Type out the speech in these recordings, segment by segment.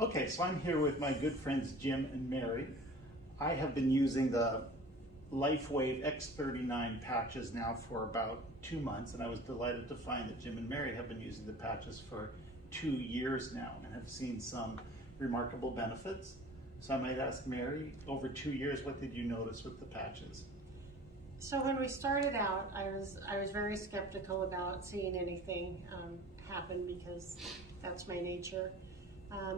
Okay, so I'm here with my good friends Jim and Mary. I have been using the LifeWave X39 patches now for about 2 months, and I was delighted to find that Jim and Mary have been using the patches for 2 years now and have seen some remarkable benefits. So I might ask Mary, over 2 years, what did you notice with the patches? So when we started out, I was very skeptical about seeing anything happen because that's my nature.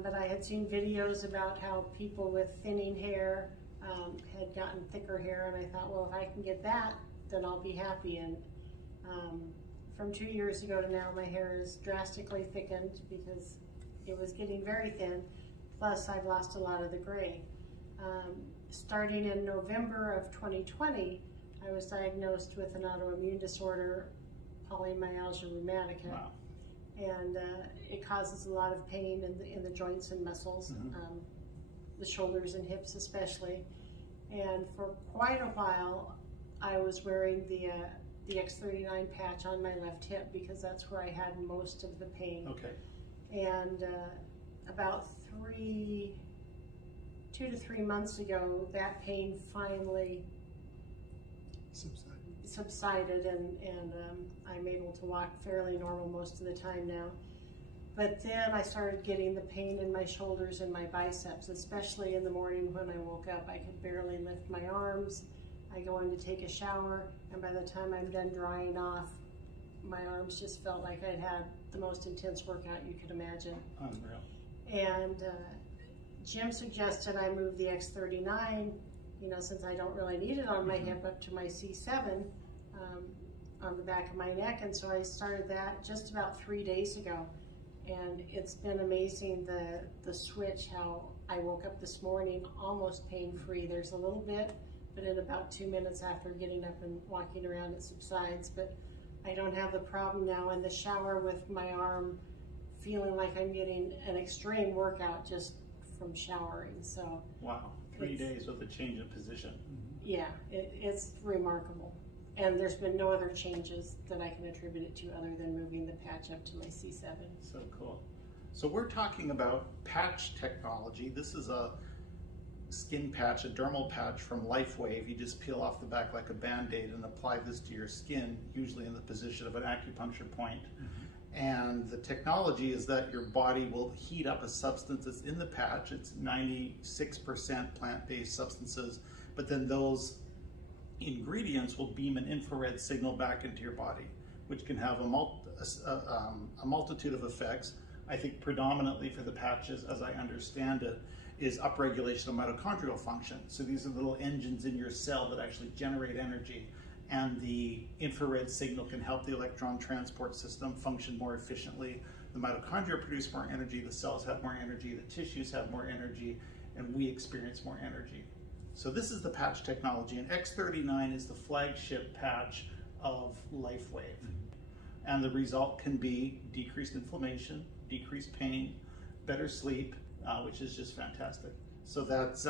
But I had seen videos about how people with thinning hair had gotten thicker hair, and I thought, well, if I can get that, then I'll be happy. And from 2 years ago to now, my hair is drastically thickened because it was getting very thin. Plus, I've lost a lot of the gray. Starting in November of 2020, I was diagnosed with an autoimmune disorder, polymyalgia rheumatica. Wow. And it causes a lot of pain in the joints and muscles, the shoulders and hips especially. And for quite a while, I was wearing the X39 patch on my left hip because that's where I had most of the pain. Okay. And about 2 to 3 months ago, that pain finally subsided, and I'm able to walk fairly normal most of the time now. But then I started getting the pain in my shoulders and my biceps, especially in the morning when I woke up. I could barely lift my arms. I go in to take a shower, and by the time I'm done drying off, my arms just felt like I'd had the most intense workout you could imagine. Unreal. And Jim suggested I move the X39, since I don't really need it on my hip, up to my C7 on the back of my neck. And so I started that just about 3 days ago. And it's been amazing, the switch, how I woke up this morning almost pain-free. There's a little bit, but in about 2 minutes after getting up and walking around, it subsides. But I don't have the problem now in the shower with my arm feeling like I'm getting an extreme workout just from showering. So wow, 3 days with a change of position. Yeah, it's remarkable. And there's been no other changes that I can attribute it to other than moving the patch up to my C7. So cool. So we're talking about patch technology. This is a skin patch, a dermal patch from LifeWave. You just peel off the back like a Band-Aid and apply this to your skin, usually in the position of an acupuncture point. And the technology is that your body will heat up a substance that's in the patch. It's 96% plant-based substances, but then those ingredients will beam an infrared signal back into your body, which can have a multitude of effects. I think predominantly for the patches, as I understand it, is upregulation of mitochondrial function. So these are little engines in your cell that actually generate energy, and the infrared signal can help the electron transport system function more efficiently. The mitochondria produce more energy, the cells have more energy, the tissues have more energy, and we experience more energy. So this is the patch technology, and X39 is the flagship patch of LifeWave. And the result can be decreased inflammation, decreased pain, better sleep, which is just fantastic. So that's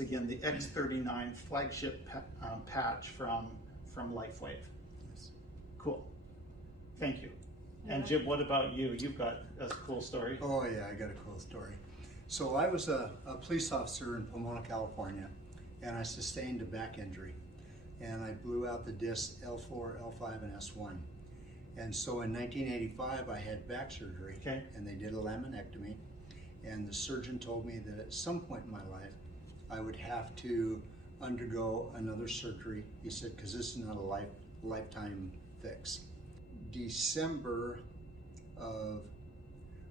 again the X39 flagship patch from LifeWave. Yes. Cool. Thank you. And Jim, what about you? You've got a cool story. Oh yeah, I got a cool story. So I was a police officer in Pomona, California, and I sustained a back injury. And I blew out the discs L4, L5, and S1. And so in 1985, I had back surgery, and they did a laminectomy. And the surgeon told me that at some point in my life, I would have to undergo another surgery. He said, because this is not a lifetime fix. December of,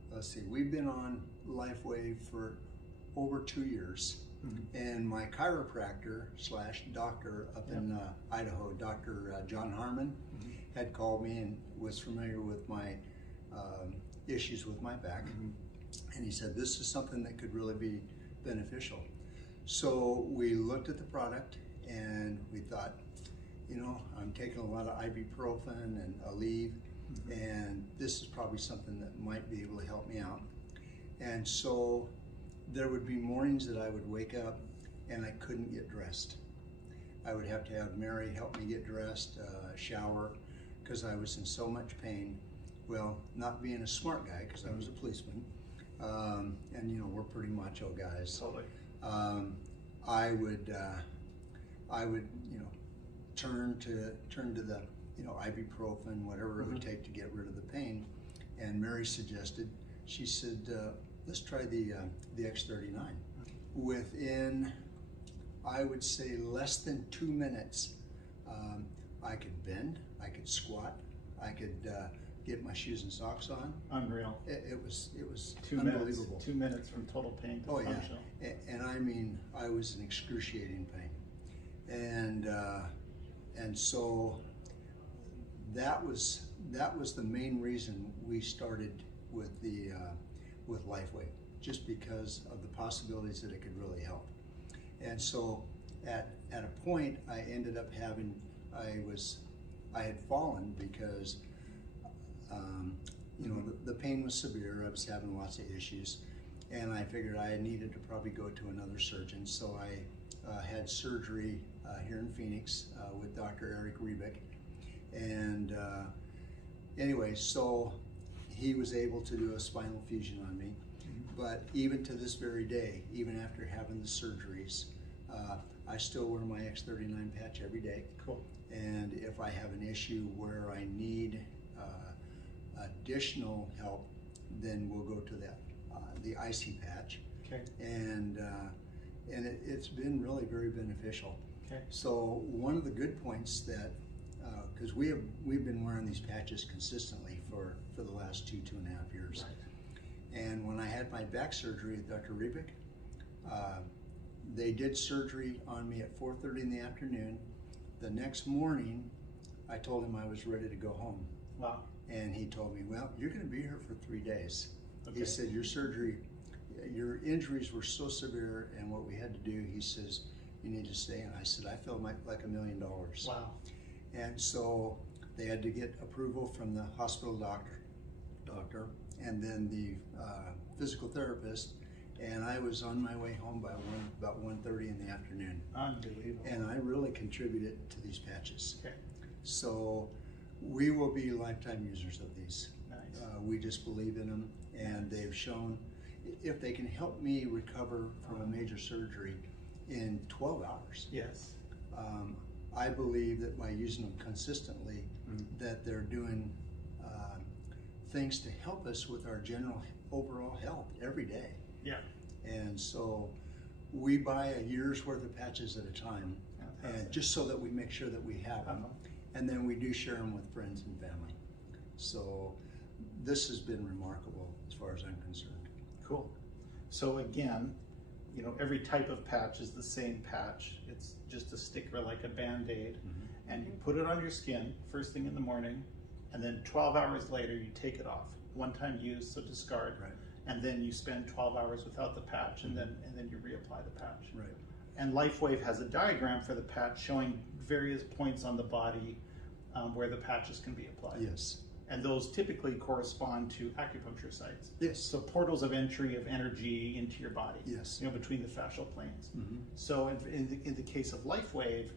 let's see, we've been on LifeWave for over 2 years. And my chiropractor / doctor up in Idaho, Dr. John Harmon, had called me and was familiar with my issues with my back. And he said, this is something that could really be beneficial. So we looked at the product and we thought, I'm taking a lot of ibuprofen and Aleve, and this is probably something that might be able to help me out. And so there would be mornings that I would wake up and I couldn't get dressed. I would have to have Mary help me get dressed, shower, because I was in so much pain. Well, not being a smart guy, because I was a policeman, and you know, we're pretty macho guys. Totally. I would, you know, turn to the, you know, ibuprofen, whatever it would take to get rid of the pain. And Mary suggested, she said, let's try the X39. Within, I would say, less than 2 minutes, I could bend, I could squat, I could get my shoes and socks on. Unreal. It was 2 unbelievable. minutes. 2 minutes from total pain to functional. Yeah. And I mean, I was in excruciating pain, and so that was the main reason we started with with LifeWave, just because of the possibilities that it could really help. And so at a point, I ended up having, I had fallen because you know, the pain was severe. I was having lots of issues, and I figured I needed to probably go to another surgeon. So I had surgery here in Phoenix with Dr. Eric Rebick, and anyway, so he was able to do a spinal fusion on me. But even to this very day, even after having the surgeries, I still wear my X39 patch every day. Cool. And if I have an issue where I need additional help, then we'll go to the IC patch. Okay. And it's been really very beneficial. Okay. So one of the good points that, because we've been wearing these patches consistently for the last 2.5 years. Right. And when I had my back surgery at Dr. Rebick, they did surgery on me at 4:30 in the afternoon. The next morning, I told him I was ready to go home. Wow. And he told me, well, you're going to be here for 3 days. Okay. He said, your surgery, your injuries were so severe, and what we had to do, he says, you need to stay. And I said, I feel like $1 million. Wow. And so they had to get approval from the hospital doctor, and then the physical therapist. And I was on my way home by about 1:30 in the afternoon. Unbelievable. And I really contributed to these patches. Okay. So we will be lifetime users of these. Nice. We just believe in them, and they've shown if they can help me recover from a major surgery in 12 hours. Yes. I believe that by using them consistently, that they're doing things to help us with our general overall health every day. Yeah. And so we buy a year's worth of patches at a time, and just so that we make sure that we have them. And then we do share them with friends and family. So this has been remarkable as far as I'm concerned. Cool. So again, you know, every type of patch is the same patch. It's just a sticker like a Band-Aid, and you put it on your skin first thing in the morning, and then 12 hours later you take it off. One-time use, so discard. Right. And then you spend 12 hours without the patch, and then you reapply the patch. Right. And LifeWave has a diagram for the patch showing various points on the body where the patches can be applied. Yes. And those typically correspond to acupuncture sites. Yes. So portals of entry of energy into your body. Yes. You know, between the fascial planes. So in the case of LifeWave,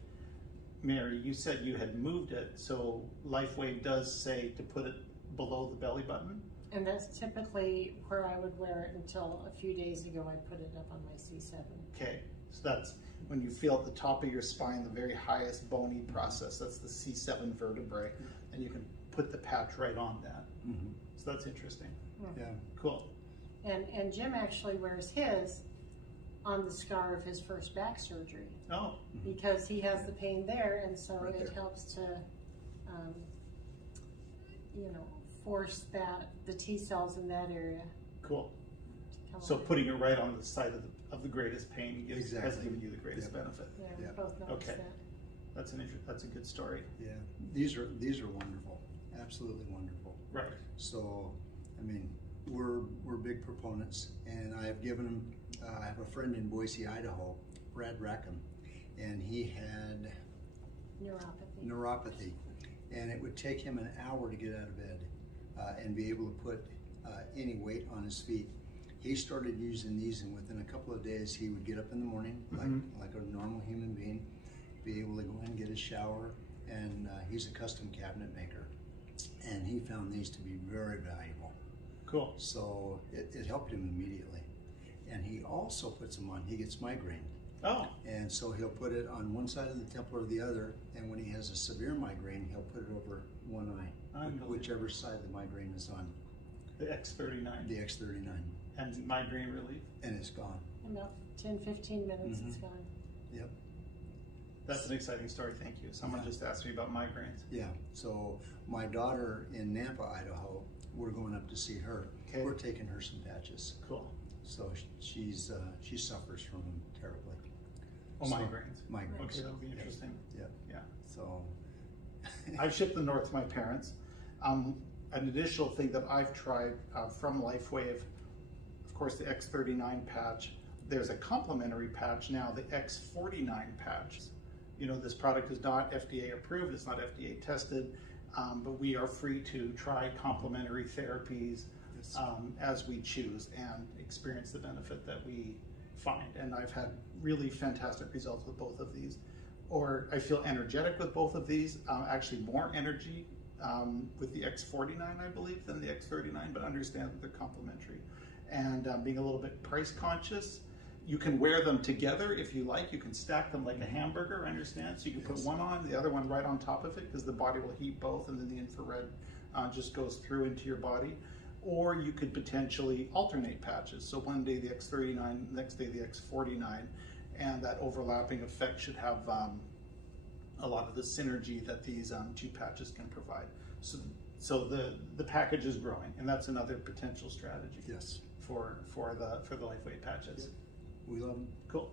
Mary, you said you had moved it. So LifeWave does say to put it below the belly button. And that's typically where I would wear it until a few days ago I put it up on my C7. Okay, so that's when you feel at the top of your spine, the very highest bony process. That's the C7 vertebrae, and you can put the patch right on that. So that's interesting. Yeah. Cool. And Jim actually wears his on the scar of his first back surgery Oh, because he has the pain there, and so Right it there. helps to, you know, force the T cells in that area cool. to come So alive. putting it right on the side of the greatest pain has Exactly. given you the greatest Yep. benefit. Yeah, we Yeah. both noticed Okay. that. That's a good story. Yeah. These are wonderful. Absolutely wonderful. Right. So, I mean, we're big proponents, and I have given them. I have a friend in Boise, Idaho, Brad Rackham, and he had neuropathy, and it would take him an hour to get out of bed and be able to put any weight on his feet. He started using these, and within a couple of days, he would get up in the morning like a normal human being, be able to go in and get his shower, and he's a custom cabinet maker, and he found these to be very valuable. Cool. So it helped him immediately. And he also puts them on, he gets migraine. Oh, And so he'll put it on one side of the temple or the other, and when he has a severe migraine, he'll put it over one eye, Unbelievable. whichever side the migraine is on, the X39. the X39, And migraine relief. and it's gone. In about 10, 15 minutes, it's gone. Yep. That's an exciting story, thank you. Someone Yeah. just asked me about migraines. Yeah, so my daughter in Nampa, Idaho, we're going up to see her. Okay. We're taking her some patches. Cool. So she suffers from them terribly. Oh, So- migraines. Migraines. Okay, that'll be interesting. Yeah. Yeah. So. I've shipped them north to my parents. An additional thing that I've tried from LifeWave, of course, the X39 patch. There's a complementary patch now, the X49 patch. You know, this product is not FDA approved, it's not FDA tested, but we are free to try complementary therapies Yes. as we choose and experience the benefit that we find. And I've had really fantastic results with both of these. Or I feel energetic with both of these, actually more energy with the X49, I believe, than the X39, but understand that they're complementary. And being a little bit price conscious, you can wear them together if you like. You can stack them like a hamburger, understand? So you can put one on, the other one right on top of it, because the body will heat both, and then the infrared just goes through into your body. Or you could potentially alternate patches. So one day the X39, next day the X49, and that overlapping effect should have a lot of the synergy that these two patches can provide. So the package is growing, and that's another potential strategy. Yes. For the LifeWave patches. We love them. Cool.